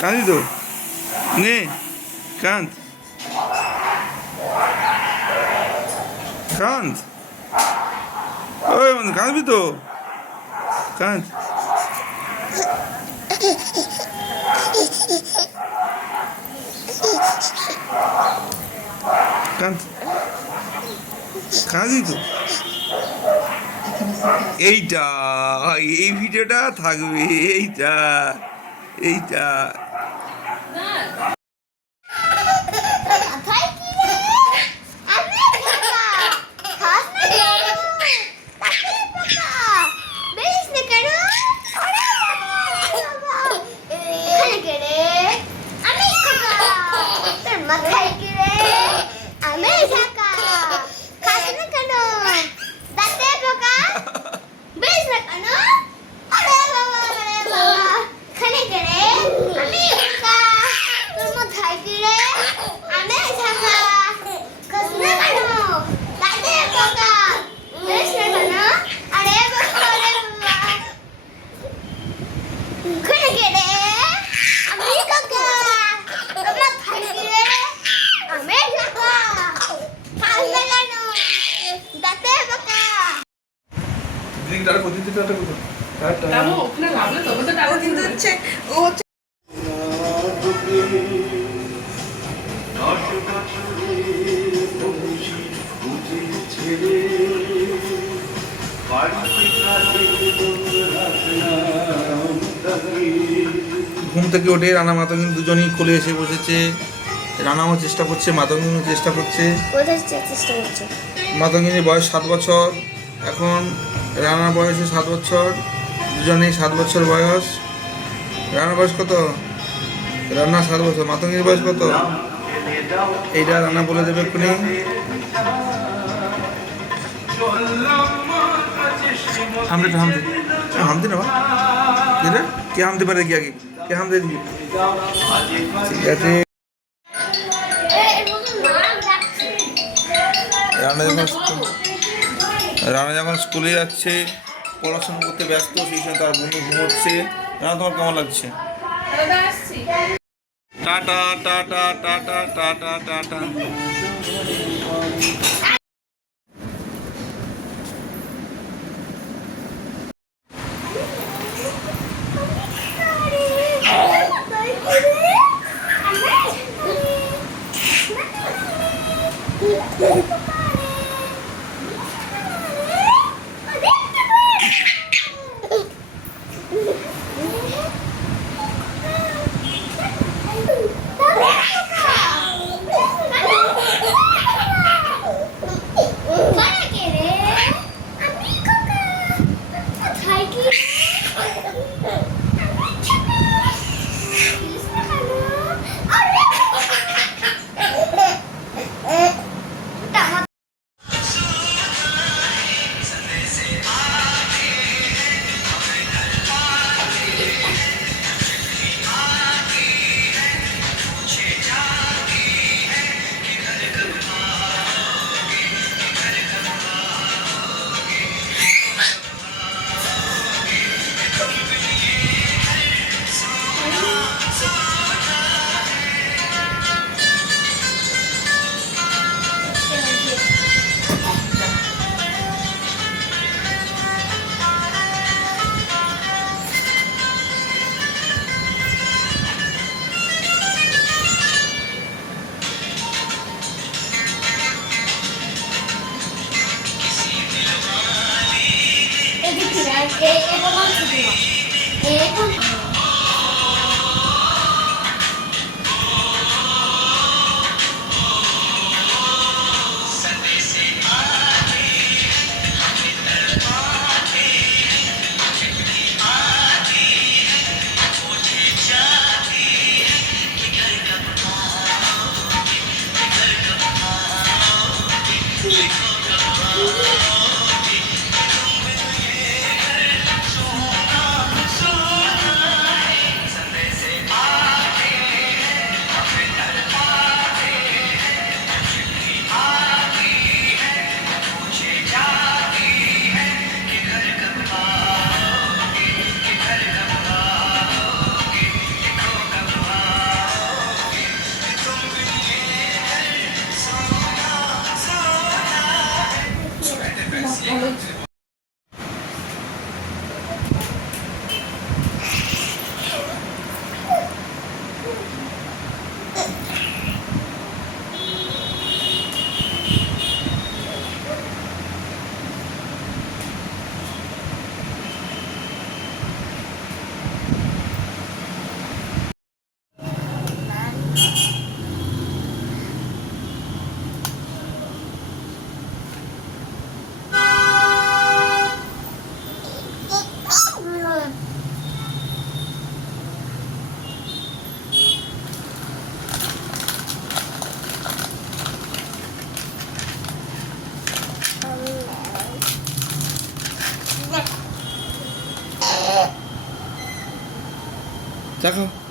কাঁদি তো নে কান্ত কান্ত ওই কাঁদবি তো কান্ত কান্ত কাঁদি তো এইটা এই ভিডিওটা থাকবে এইটা এইটা ঘুম থেকে উঠে রানা মাতঙ্গিনী দুজনেই কোলে এসে বসেছে। রানাও চেষ্টা করছে, মাতঙ্গিনীও চেষ্টা করছে। মাতঙ্গিনীর বয়স 7 বছর, এখন রানার বয়সে 7 বছর, দুজনেই 7 বছর বয়স। রানার বয়স কত? রানা 7 বছর। মাতঙ্গিনীর বয়স কত? এইটা রানা বলে দেবে এক্ষুনি। হামতে হামতে হামতে না এটা কে হামতে পারে কি আগে কে হামতে দিবি? ঠিক আছে। রানা যখন স্কুলে যাচ্ছে, পড়াশোনা করতে ব্যস্ত, সেই সময় তার বন্ধু ঘুমোচ্ছে। রানা তোমার কেমন লাগছে? Tata tata tata tata tata. চা খাও।